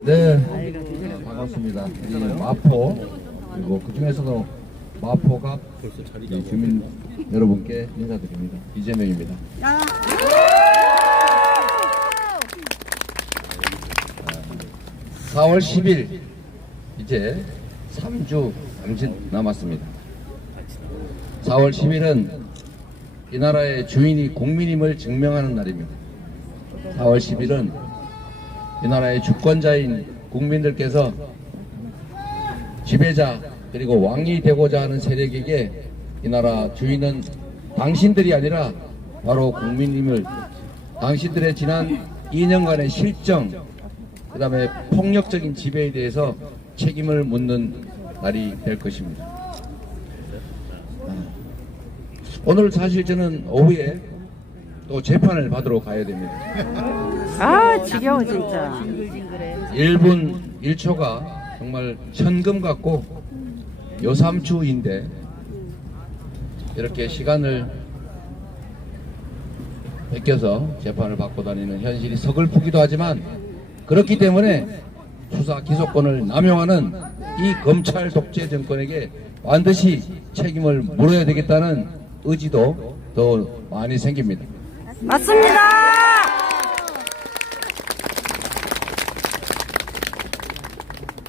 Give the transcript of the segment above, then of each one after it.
네, 반갑습니다. 이 마포, 그리고 그 중에서도 마포갑 주민 여러분께 인사드립니다. 이재명입니다. 4월 10일 이제 3주 남짓 남았습니다. 4월 10일은 이 나라의 주인이 국민임을 증명하는 날입니다. 4월 10일은 이 나라의 주권자인 국민들께서 지배자 그리고 왕이 되고자 하는 세력에게 이 나라 주인은 당신들이 아니라 바로 국민임을, 당신들의 지난 2년간의 실정, 그 다음에 폭력적인 지배에 대해서 책임을 묻는 날이 될 것입니다. 오늘 사실 저는 오후에 또 재판을 받으러 가야 됩니다. 아, 지겨워 진짜. 1분 1초가 정말 천금 같고 요삼추인데 이렇게 시간을 뺏겨서 재판을 받고 다니는 현실이 서글프기도 하지만, 그렇기 때문에 수사 기소권을 남용하는 이 검찰 독재 정권에게 반드시 책임을 물어야 되겠다는 의지도 더 많이 생깁니다. 맞습니다.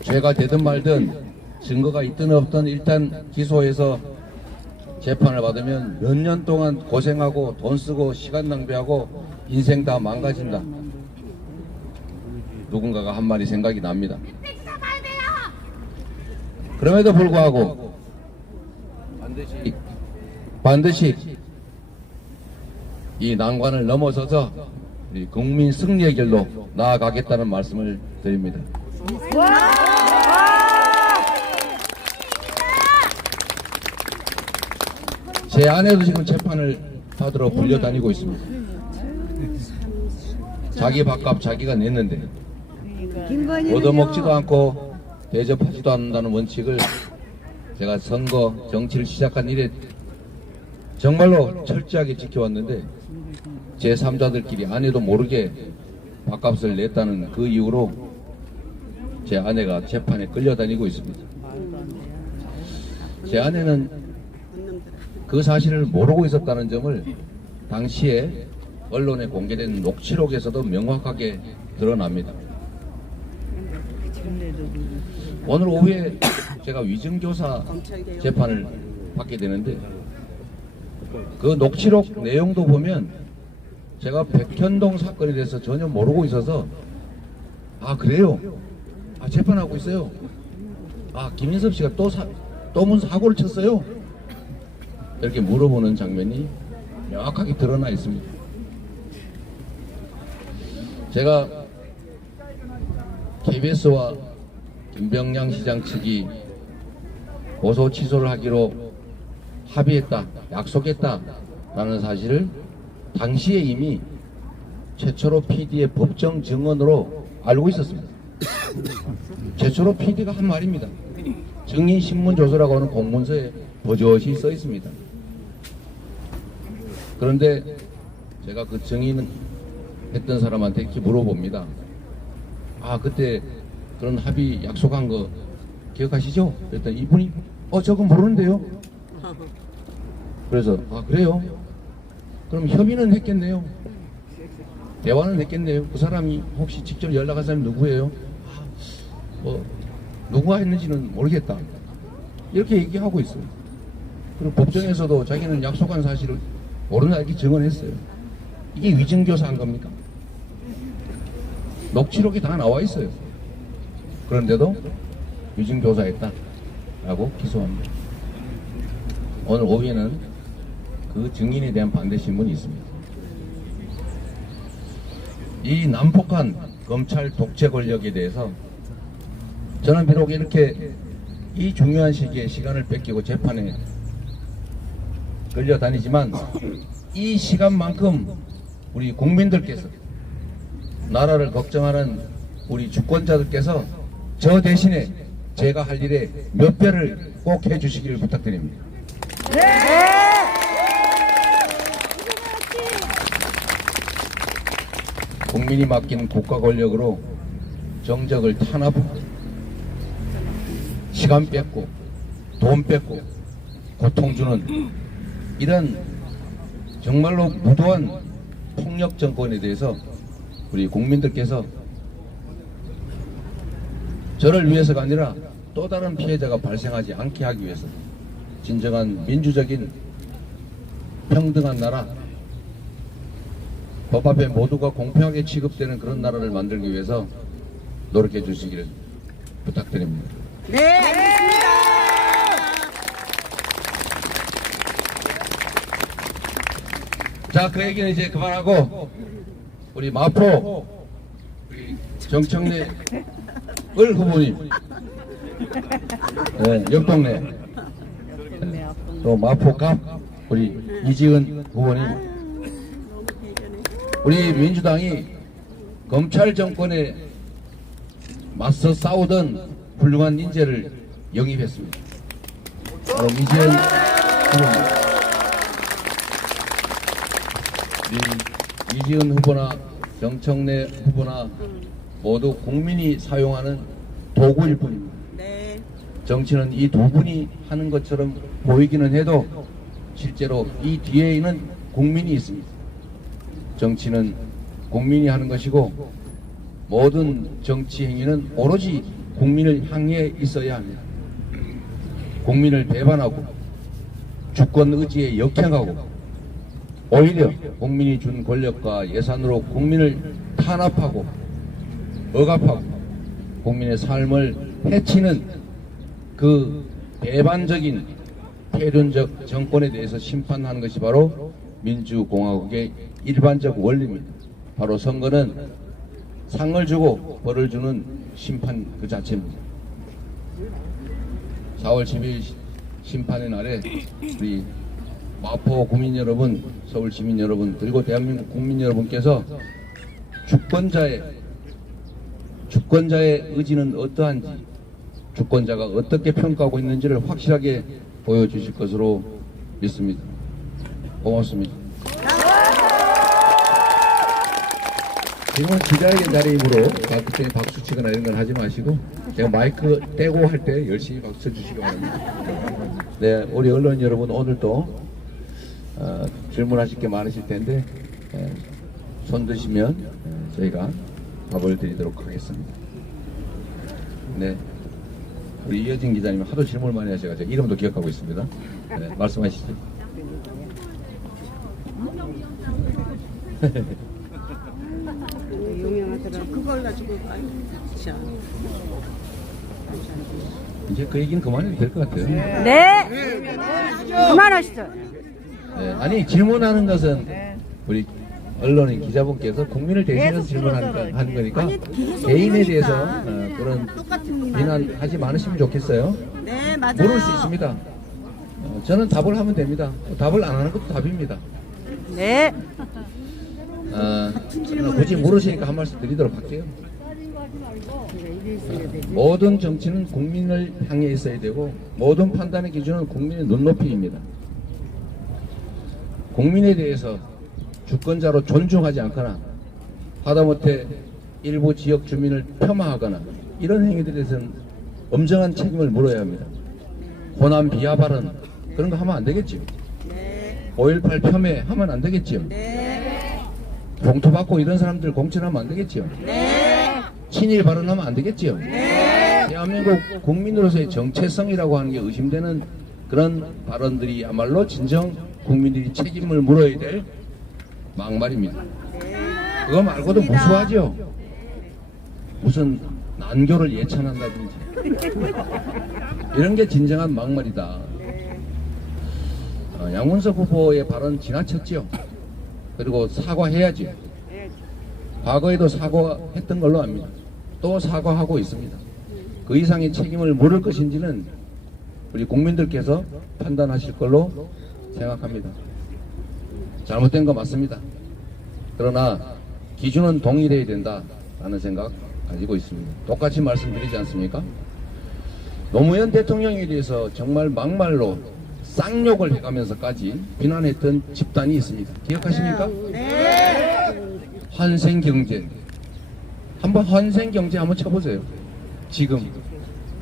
죄가 되든 말든 증거가 있든 없든 일단 기소해서 재판을 받으면 몇 년 동안 고생하고 돈 쓰고 시간 낭비하고 인생 다 망가진다. 누군가가 한 말이 생각이 납니다. 그럼에도 불구하고 반드시 이 난관을 넘어서서 우리 국민 승리의 길로 나아가겠다는 말씀을 드립니다. 제 아내도 지금 재판을 받으러 불려다니고 있습니다. 자기 밥값 자기가 냈는데 얻어먹지도 않고 대접하지도 않는다는 원칙을 제가 선거 정치를 시작한 이래 정말로 철저하게 지켜왔는데, 제 3자들끼리 아내도 모르게 밥값을 냈다는 그 이유로 제 아내가 재판에 끌려다니고 있습니다. 제 아내는 그 사실을 모르고 있었다는 점을 당시에 언론에 공개된 녹취록에서도 명확하게 드러납니다. 오늘 오후에 제가 위증교사 재판을 받게 되는데, 그 녹취록 내용도 보면 제가 백현동 사건에 대해서 전혀 모르고 있어서, 아 그래요? 아 재판하고 있어요? 아 김인섭 씨가 또 무슨 사고를 쳤어요? 이렇게 물어보는 장면이 명확하게 드러나 있습니다. 제가 KBS와 김병량 시장 측이 고소 취소를 하기로 합의했다, 약속했다라는 사실을 당시에 이미 최초로 PD의 법정 증언으로 알고 있었습니다. 최초로 PD가 한 말입니다. 증인신문조서라고 하는 공문서에 버젓이 써 있습니다. 그런데 제가 그 증인은 했던 사람한테 이렇게 물어봅니다. 아 그때 그런 합의 약속한 거 기억하시죠? 그랬더니 이분이 저건 모르는데요. 그래서 아 그래요? 그럼 협의는 했겠네요. 대화는 했겠네요. 그 사람이 혹시 직접 연락한 사람이 누구예요? 누가 했는지는 모르겠다. 이렇게 얘기하고 있어요. 그리고 법정에서도 자기는 약속한 사실을 모르는 알기 증언했어요. 이게 위증교사한 겁니까? 녹취록이 다 나와 있어요. 그런데도 위증교사했다라고 기소합니다. 오늘 오후에는 그 증인에 대한 반대 신문이 있습니다. 이 난폭한 검찰 독재 권력에 대해서 저는 비록 이렇게 이 중요한 시기에 시간을 뺏기고 재판에 끌려다니지만, 이 시간만큼 우리 국민들께서, 나라를 걱정하는 우리 주권자들께서 저 대신에 제가 할 일에 몇 배를 꼭 해주시기를 부탁드립니다. 국민이 맡긴 국가 권력으로 정적을 탄압하고 시간 뺏고 돈 뺏고 고통 주는 이런 정말로 무도한 폭력 정권에 대해서 우리 국민들께서 저를 위해서가 아니라 또 다른 피해자가 발생하지 않게 하기 위해서 진정한 민주적인 평등한 나라, 법 앞에 모두가 공평하게 취급되는 그런 나라를 만들기 위해서 노력해 주시기를 부탁드립니다. 네, 알겠습니다. 자, 그 얘기는 이제 그만하고 우리 마포 우리 정청래 을 후보님, 네, 옆동네, 네, 또 마포갑 우리 이지은 후보님, 우리 민주당이 검찰 정권에 맞서 싸우던 훌륭한 인재를 영입했습니다. 바로 이지은 후보입니다. 우리 이지은 후보나 정청래 후보나 모두 국민이 사용하는 도구일 뿐입니다. 네. 정치는 이 두 분이 하는 것처럼 보이기는 해도 실제로 이 뒤에는 국민이 있습니다. 정치는 국민이 하는 것이고 모든 정치 행위는 오로지 국민을 향해 있어야 합니다. 국민을 배반하고 주권 의지에 역행하고 오히려 국민이 준 권력과 예산으로 국민을 탄압하고 억압하고 국민의 삶을 해치는 그 배반적인 폐륜적 정권에 대해서 심판하는 것이 바로 민주공화국의 일반적 원리입니다. 바로 선거는 상을 주고 벌을 주는 심판 그 자체입니다. 4월 10일 심판의 날에 우리 마포 국민 여러분, 서울 시민 여러분, 그리고 대한민국 국민 여러분께서 주권자의 의지는 어떠한지, 주권자가 어떻게 평가하고 있는지를 확실하게 보여주실 것으로 믿습니다. 고맙습니다. 지금은 기자회견 자리이므로 그때 박수 치거나 이런 건 하지 마시고 제가 마이크 떼고 할 때 열심히 박수 쳐주시기 바랍니다. 네, 우리 언론 여러분 오늘도 질문하실 게 많으실 텐데 손 드시면 저희가 답을 드리도록 하겠습니다. 네, 우리 이여진 기자님 하도 질문을 많이 하셔가지고 이름도 기억하고 있습니다. 네, 말씀하시죠. 그걸 가지고 이제 그 얘기는 그만해도 될 것 같아요. 네. 그만하시죠. 네, 아니 질문하는 것은 우리 언론인 기자분께서 국민을 대신해서 질문하는 거니까 개인에 대해서 그런 비난하지 않으시면 좋겠어요. 네, 맞아요. 물을 수 있습니다. 저는 답을 하면 됩니다. 답을 안 하는 것도 답입니다. 네. 굳이 물으시니까 한 말씀 드리도록 할게요. 모든 정치는 국민을 향해 있어야 되고 모든 판단의 기준은 국민의 눈높이입니다. 국민에 대해서 주권자로 존중하지 않거나 하다못해 일부 지역 주민을 폄하하거나 이런 행위들에 대해서는 엄정한 책임을 물어야 합니다. 호남 비하 발언 그런 거 하면 안 되겠죠. 5.18 폄훼 하면 안 되겠죠. 봉투 받고 이런 사람들 공천하면 안 되겠죠. 친일 발언하면 안 되겠죠. 대한민국 국민으로서의 정체성이라고 하는 게 의심되는 그런 발언들이야말로 진정 국민들이 책임을 물어야 될 막말입니다. 그거 말고도 무수하죠. 무슨 난교를 예찬한다든지 이런 게 진정한 막말이다. 양문석 후보의 발언 지나쳤죠. 그리고 사과해야죠. 과거에도 사과했던 걸로 압니다. 또 사과하고 있습니다. 그 이상의 책임을 물을 것인지는 우리 국민들께서 판단하실 걸로 생각합니다. 잘못된 거 맞습니다. 그러나 기준은 동일해야 된다라는 생각 가지고 있습니다. 똑같이 말씀드리지 않습니까? 노무현 대통령에 대해서 정말 막말로 쌍욕을 해가면서까지 비난했던 집단이 있습니다. 기억하십니까? 환생경제, 한번 환생경제 한번 쳐보세요. 지금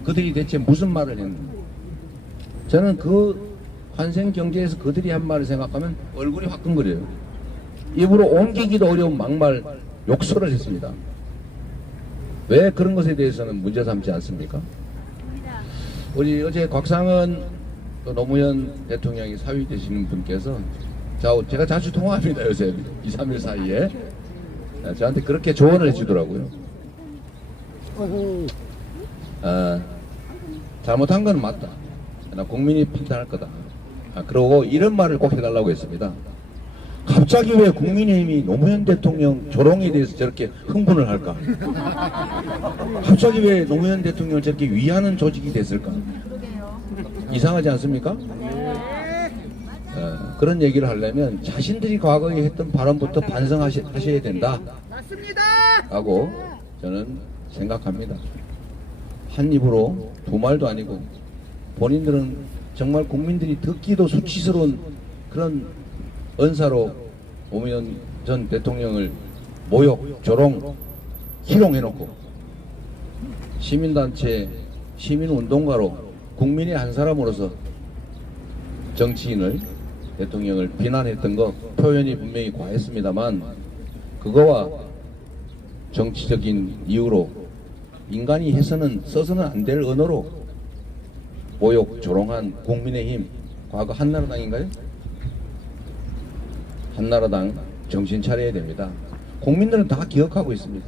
그들이 대체 무슨 말을 했는지. 저는 그 환생경제에서 그들이 한 말을 생각하면 얼굴이 화끈거려요. 입으로 옮기기도 어려운 막말 욕설을 했습니다. 왜 그런 것에 대해서는 문제 삼지 않습니까? 우리 어제 곽상은 또 노무현 대통령이 사위 되시는 분께서 제가 자주 통화합니다. 요새 2, 3일 사이에 저한테 그렇게 조언을 해주더라고요. 잘못한 건 맞다. 나 국민이 판단할 거다. 그러고 이런 말을 꼭 해달라고 했습니다. 갑자기 왜 국민의힘이 노무현 대통령 조롱에 대해서 저렇게 흥분을 할까? 갑자기 왜 노무현 대통령을 저렇게 위하는 조직이 됐을까? 이상하지 않습니까? 그런 얘기를 하려면 자신들이 과거에 했던 발언부터 반성하셔야 된다. 맞습니다. 라고 저는 생각합니다. 한 입으로 두 말도 아니고 본인들은 정말 국민들이 듣기도 수치스러운 그런 언사로 노무현 전 대통령을 모욕, 조롱, 희롱해놓고 시민단체, 시민운동가로 국민의 한 사람으로서 정치인을, 대통령을 비난했던 거 표현이 분명히 과했습니다만 그거와 정치적인 이유로 인간이 써서는 안 될 언어로 모욕, 조롱한 국민의힘, 과거 한나라당인가요? 한나라당 정신 차려야 됩니다. 국민들은 다 기억하고 있습니다.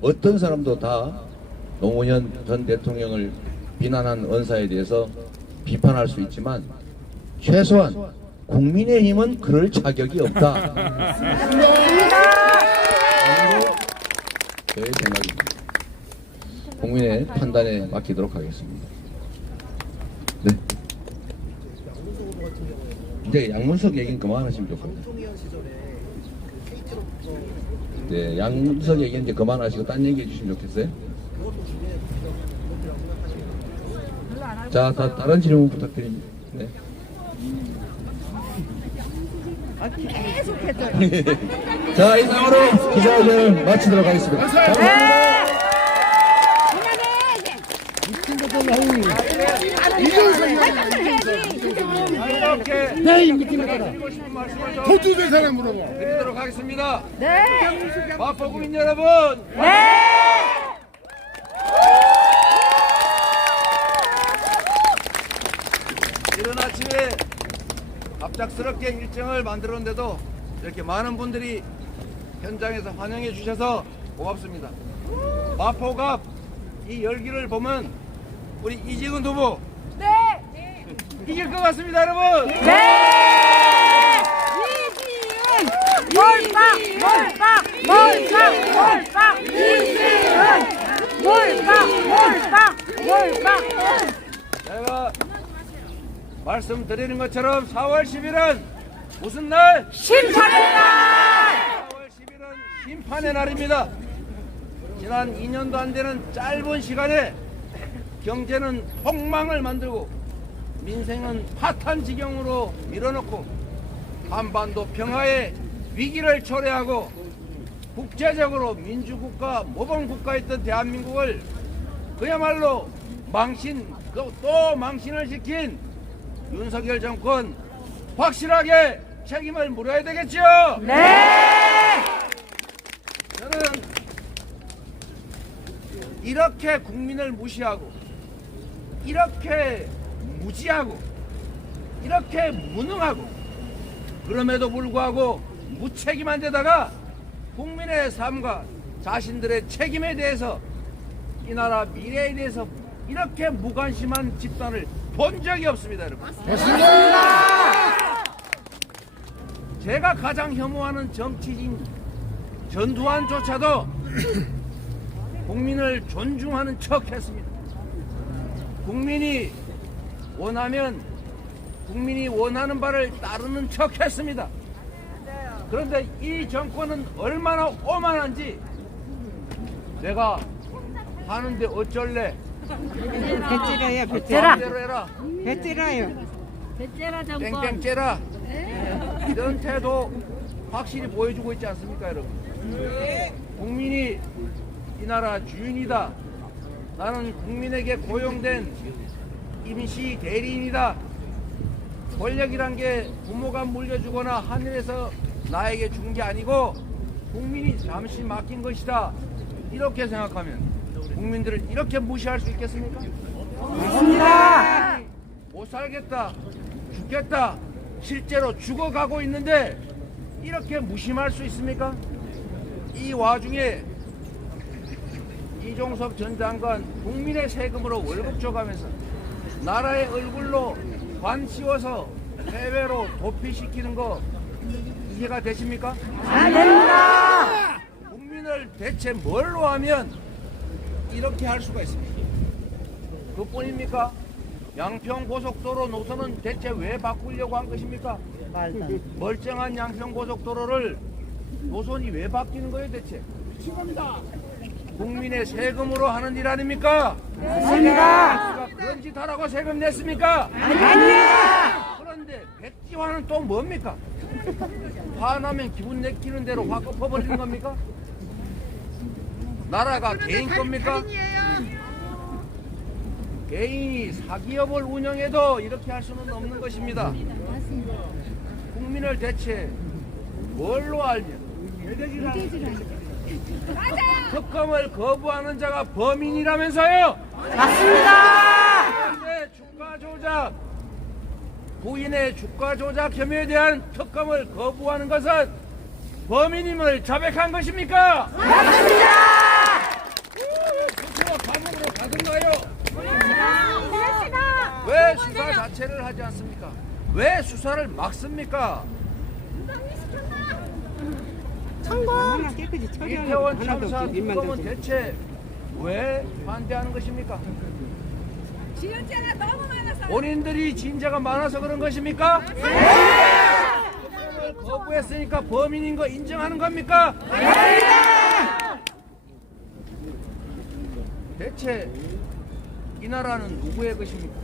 어떤 사람도 다 노무현 전 대통령을 비난한 언사에 대해서 비판할 수 있지만 최소한 국민의힘은 그럴 자격이 없다. 저의 생각입니다. 국민의 판단에 맡기도록 하겠습니다. 네. 이제 양문석 얘기는 그만하시면 좋겠습니다. 네, 양문석 얘기는 이제 그만하시고 딴 얘기 해주시면 좋겠어요. 자, 다른 질문 부탁드립니다. 네. 자, 이상으로 기자회견을 마치도록 하겠습니다. 감사합니다. 네, 도둑의 사람 물어봐. 드리도록 하겠습니다. 네. 마포 국민 여러분, 네. 이른 아침에 갑작스럽게 일정을 만들었는데도 이렇게 많은 분들이 현장에서 환영해 주셔서 고맙습니다. 마포갑 이 열기를 보면 우리 이지근 후보 이길 것 같습니다, 여러분. 네. 몰빵 제가 말씀드리는 것처럼 4월 10일은 무슨 날? 심판의 날. 4월 10일은 심판의 날입니다. 지난 2년도 안 되는 짧은 시간에 경제는 폭망을 만들고 민생은 파탄 지경으로 밀어넣고 한반도 평화의 위기를 초래하고 국제적으로 민주국가, 모범국가였던 대한민국을 그야말로 또 망신을 시킨 윤석열 정권 확실하게 책임을 물어야 되겠죠? 네. 저는 이렇게 국민을 무시하고 이렇게 무지하고 이렇게 무능하고 그럼에도 불구하고 무책임한 데다가 국민의 삶과 자신들의 책임에 대해서 이 나라 미래에 대해서 이렇게 무관심한 집단을 본 적이 없습니다, 여러분. 제가 가장 혐오하는 정치인 전두환조차도 국민을 존중하는 척 했습니다. 국민이 원하면 국민이 원하는 바를 따르는 척 했습니다. 그런데 이 정권은 얼마나 오만한지 내가 하는데 어쩔래? 배째라야, 배째라. 마음대로 해라. 배째라요. 배째라 정권. 땡땡 째라. 이런 태도 확실히 보여주고 있지 않습니까, 여러분? 국민이 이 나라 주인이다. 나는 국민에게 고용된 임시 대리인이다. 권력이란 게 부모가 물려주거나 하늘에서 나에게 준 게 아니고 국민이 잠시 맡긴 것이다. 이렇게 생각하면 국민들을 이렇게 무시할 수 있겠습니까? 맞습니다. 못 살겠다, 죽겠다, 실제로 죽어가고 있는데 이렇게 무심할 수 있습니까? 이 와중에 이종석 전 장관 국민의 세금으로 월급 줘가면서 나라의 얼굴로 관 씌워서 해외로 도피시키는 거 이해가 되십니까? 안 됩니다. 국민을 대체 뭘로 하면 이렇게 할 수가 있습니까? 그뿐입니까? 양평고속도로 노선은 대체 왜 바꾸려고 한 것입니까? 멀쩡한 양평고속도로를 노선이 왜 바뀌는 거예요 대체? 국민의 세금으로 하는 일 아닙니까? 맞습니다. 그런 짓 하라고 세금 냈습니까? 아니야. 그런데 백지화는 또 뭡니까? 화나면 기분 내키는 대로 화 꺾어버리는 겁니까? 나라가 개인 겁니까? 개인이 사기업을 운영해도 이렇게 할 수는 없는 것입니다. 국민을 대체 뭘로 알면 특검을 거부하는 자가 범인이라면서요? 맞습니다. 그런데 주가 조작, 부인의 주가 조작 혐의에 대한 특검을 거부하는 것은 범인임을 자백한 것입니까? 맞습니다. 스스로 감옥으로 가든가요? 왜 수사 자체를 하지 않습니까? 왜 수사를 막습니까? 깨끗이 처리하는 이태원 거 하나도 참사 없지. 일만 특검은 더 대체 왜 반대하는 것입니까? 지연자가 너무 많아서. 본인들이 진짜가 많아서 그런 것입니까? 특검을 거부했으니까 범인인 거 인정하는 겁니까? 대체 이 나라는 누구의 것입니까?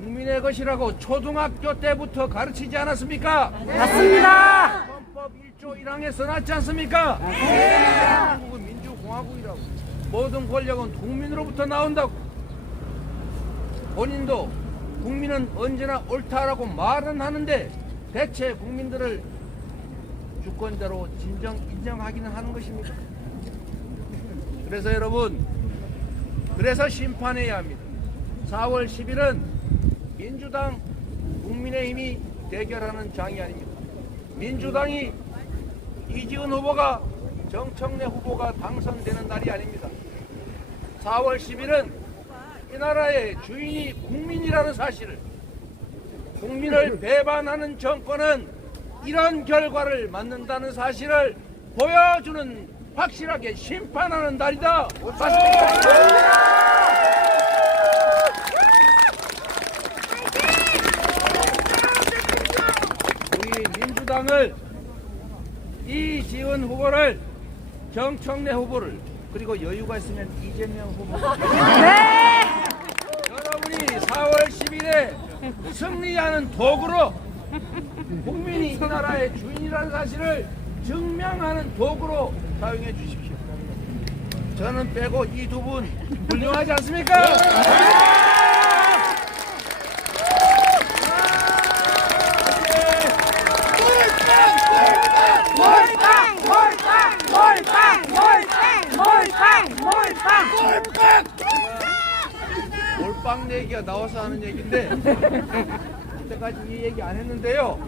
국민의 것이라고 초등학교 때부터 가르치지 않았습니까? 맞습니다. 헌법 1조 1항에 써놨지 않습니까? 한국은 민주공화국이라고. 모든 권력은 국민으로부터 나온다고. 본인도 국민은 언제나 옳다라고 말은 하는데 대체 국민들을 주권자로 인정하기는 하는 것입니까? 그래서 여러분, 그래서 심판해야 합니다. 4월 10일은 민주당, 국민의힘이 대결하는 장이 아닙니다. 민주당이 이지은 후보가 정청래 후보가 당선되는 날이 아닙니다. 4월 10일은 이 나라의 주인이 국민이라는 사실을, 국민을 배반하는 정권은 이런 결과를 맞는다는 사실을 보여주는 확실하게 심판하는 날이다. 우리 민주당을 이지은 후보를, 정청래 후보를, 그리고 여유가 있으면 이재명 후보를 여러분이 4월 10일에 승리하는 도구로, 국민이 이 나라의 주인이라는 사실을 증명하는 도구로 사용해 주십시오. 저는 빼고 이 두 분 훌륭하지 않습니까? 몰빵 얘기가 나와서 하는 얘기인데 그때까지 이 얘기 안 했는데요.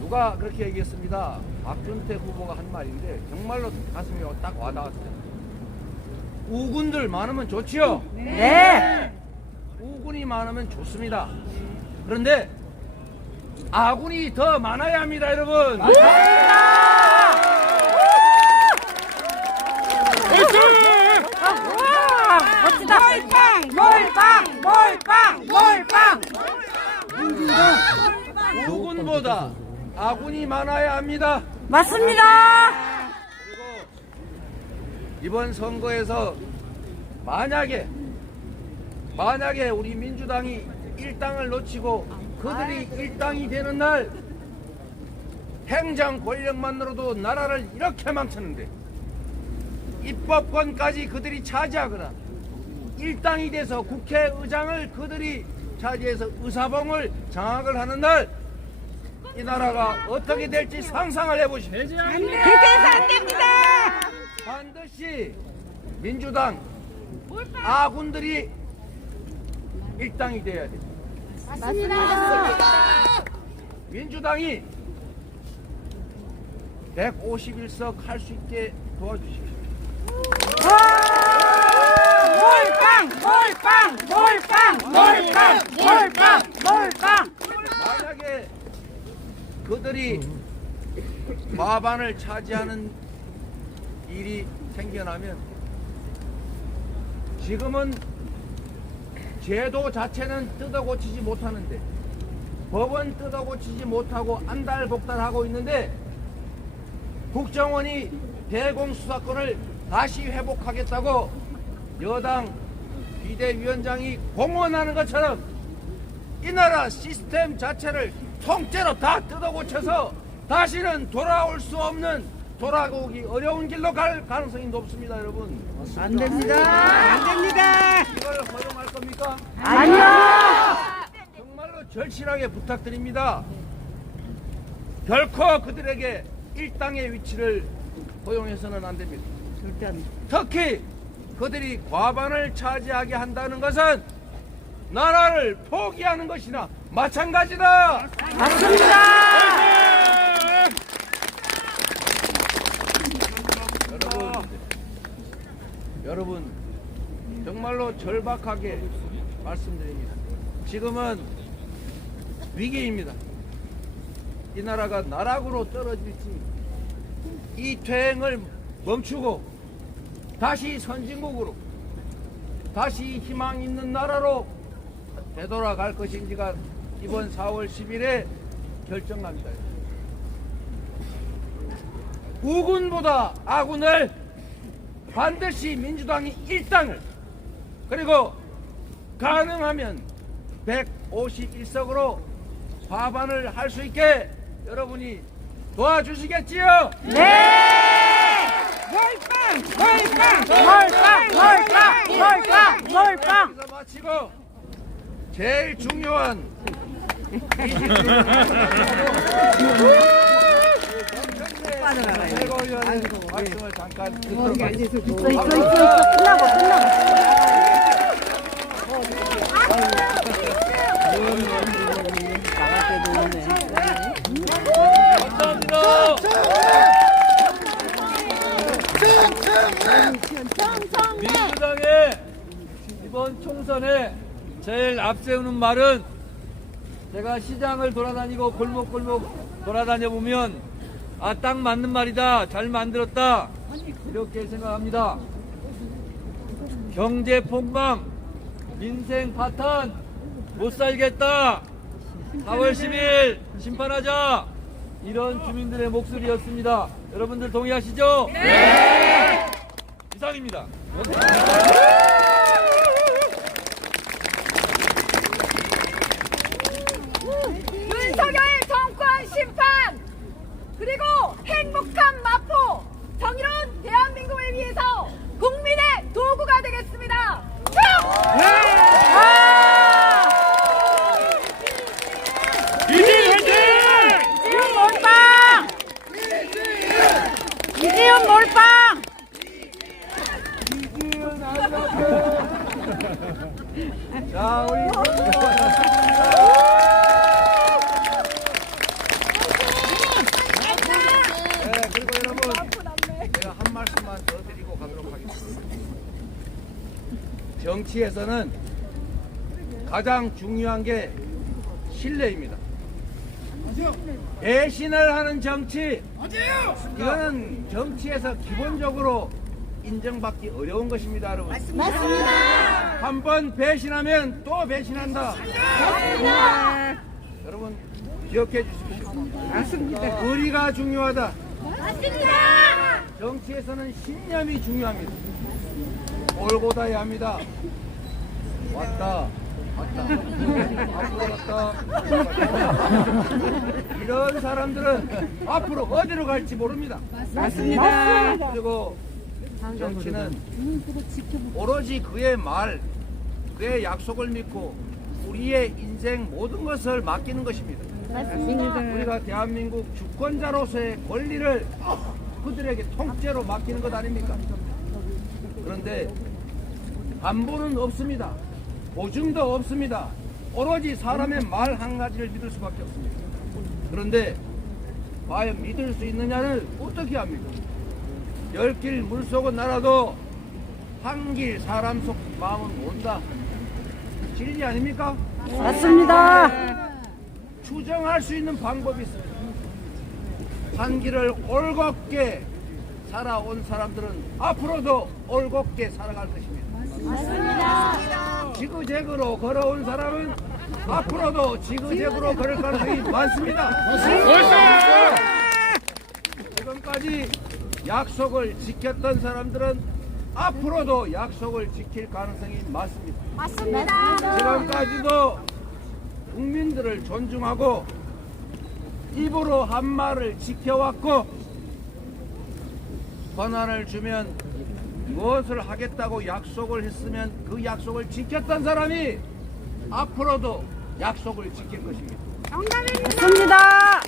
누가 그렇게 얘기했습니다. 박준태 후보가 한 말인데 정말로 가슴이 딱 와닿았어요. 우군들 많으면 좋지요? 네. 우군이 많으면 좋습니다. 그런데 아군이 더 많아야 합니다, 여러분. 멋지다. 몰빵. 우군보다 아군이 많아야 합니다. 맞습니다. 그리고 이번 선거에서 만약에 우리 민주당이 1당을 놓치고 그들이 1당이 되는 날 행정 권력만으로도 나라를 이렇게 망쳤는데 입법권까지 그들이 차지하거나 일당이 돼서 국회의장을 그들이 차지해서 의사봉을 장악을 하는 날 이 나라가 어떻게 될지 상상을 해보십시오. 그렇게 해서 안 됩니다. 반드시 민주당 아군들이 일당이 돼야 됩니다. 민주당이 151석 할 수 있게 도와주십시오. 몰빵. 만약에 그들이 과반을 차지하는 일이 생겨나면 지금은 제도 자체는 뜯어고치지 못하는데 법은 뜯어고치지 못하고 안달복달하고 있는데 국정원이 대공수사권을 다시 회복하겠다고 여당 비대위원장이 공언하는 것처럼 이 나라 시스템 자체를 통째로 다 뜯어고쳐서 다시는 돌아올 수 없는 돌아오기 어려운 길로 갈 가능성이 높습니다, 여러분. 안 됩니다. 안 됩니다. 이걸 허용할 겁니까? 아니요. 정말로 절실하게 부탁드립니다. 결코 그들에게 일당의 위치를 허용해서는 안 됩니다. 절대 안 돼. 특히 그들이 과반을 차지하게 한다는 것은 나라를 포기하는 것이나 마찬가지다. 맞습니다. 여러분 정말로 절박하게 말씀드립니다. 지금은 위기입니다. 이 나라가 나락으로 떨어질지 이 퇴행을 멈추고 다시 선진국으로 다시 희망 있는 나라로 되돌아갈 것인지가 이번 4월 10일에 결정납니다. 우군보다 아군을 반드시 민주당이 일당을 그리고 가능하면 151석으로 과반을 할 수 있게 여러분이 도와주시겠지요? 네. 몰빵. 여기서 마치고 제일 중요한 최고위원 말씀을 잠깐 듣도록 하겠습니다. 끝나고. 민주당의 이번 총선에 제일 앞세우는 말은 제가 시장을 돌아다니고 골목골목 돌아다녀 보면 아, 딱 맞는 말이다. 잘 만들었다. 이렇게 생각합니다. 경제 폭망, 민생 파탄, 못 살겠다. 4월 10일 심판하자. 이런 주민들의 목소리였습니다. 여러분들 동의하시죠? 네! 이상입니다. 윤석열 정권 심판 그리고 행복한 마포 정의로운 대한민국을 위해서 국민의 도구가 되겠습니다. 이지훈 몰빵. 자, 우리 네, 그리고 여러분 제가 한 말씀만 더 드리고 가도록 하겠습니다. 정치에서는 가장 중요한 게 신뢰입니다. 배신을 하는 정치, 이거는 정치에서 기본적으로 인정받기 어려운 것입니다, 여러분. 맞습니다. 한 번 배신하면 또 배신한다. 여러분 기억해 주십시오. 맞습니다. 의리가 중요하다. 맞습니다. 정치에서는 신념이 중요합니다. 올고 다야 합니다. 왔다 앞으로 갔다. 이런 사람들은 앞으로 어디로 갈지 모릅니다. 맞습니다. 그리고 정치는 오로지 그의 말, 그의 약속을 믿고 우리의 인생 모든 것을 맡기는 것입니다. 우리가 대한민국 주권자로서의 권리를 그들에게 통째로 맡기는 것 아닙니까? 그런데 안보는 없습니다. 보증도 없습니다. 오로지 사람의 말 한 가지를 믿을 수밖에 없습니다. 그런데 과연 믿을 수 있느냐는 어떻게 합니까? 10길 물속은 날아도 한 길 사람 속 마음은 온다. 진리 아닙니까? 맞습니다. 추정할 수 있는 방법이 있습니다. 한 길을 올곧게 살아온 사람들은 앞으로도 올곧게 살아갈 것입니다. 지그재그로 걸어온 사람은 앞으로도 지그재그로 걸을 가능성이 많습니다. 지금까지 약속을 지켰던 사람들은 앞으로도 약속을 지킬 가능성이 많습니다. 지금까지도 국민들을 존중하고 입으로 한 말을 지켜왔고 권한을 주면 무엇을 하겠다고 약속을 했으면 그 약속을 지켰던 사람이 앞으로도 약속을 지킬 것입니다. 맞습니다.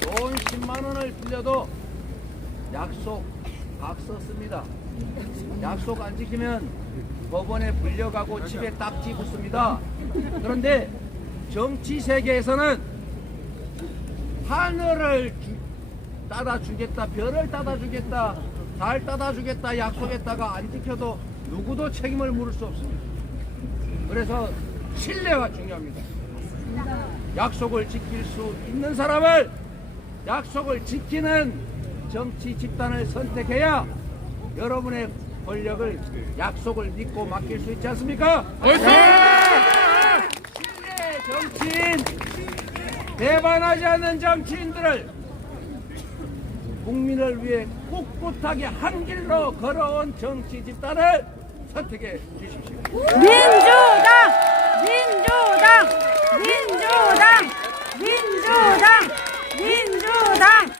돈 10만 원을 빌려도 약속 각 썼습니다. 약속 안 지키면 법원에 불려가고 집에 딱지 붙습니다. 그런데 정치 세계에서는 하늘을 따다 주겠다, 별을 따다 주겠다, 달 따다 주겠다 약속했다가 안 지켜도 누구도 책임을 물을 수 없습니다. 그래서 신뢰가 중요합니다. 약속을 지킬 수 있는 사람을 약속을 지키는 정치 집단을 선택해야 여러분의 권력을 약속을 믿고 맡길 수 있지 않습니까? 신뢰의 정치인, 배반하지 않는 정치인들을 국민을 위해 꿋꿋하게 한 길로 걸어온 정치 집단을 선택해 주십시오. 네!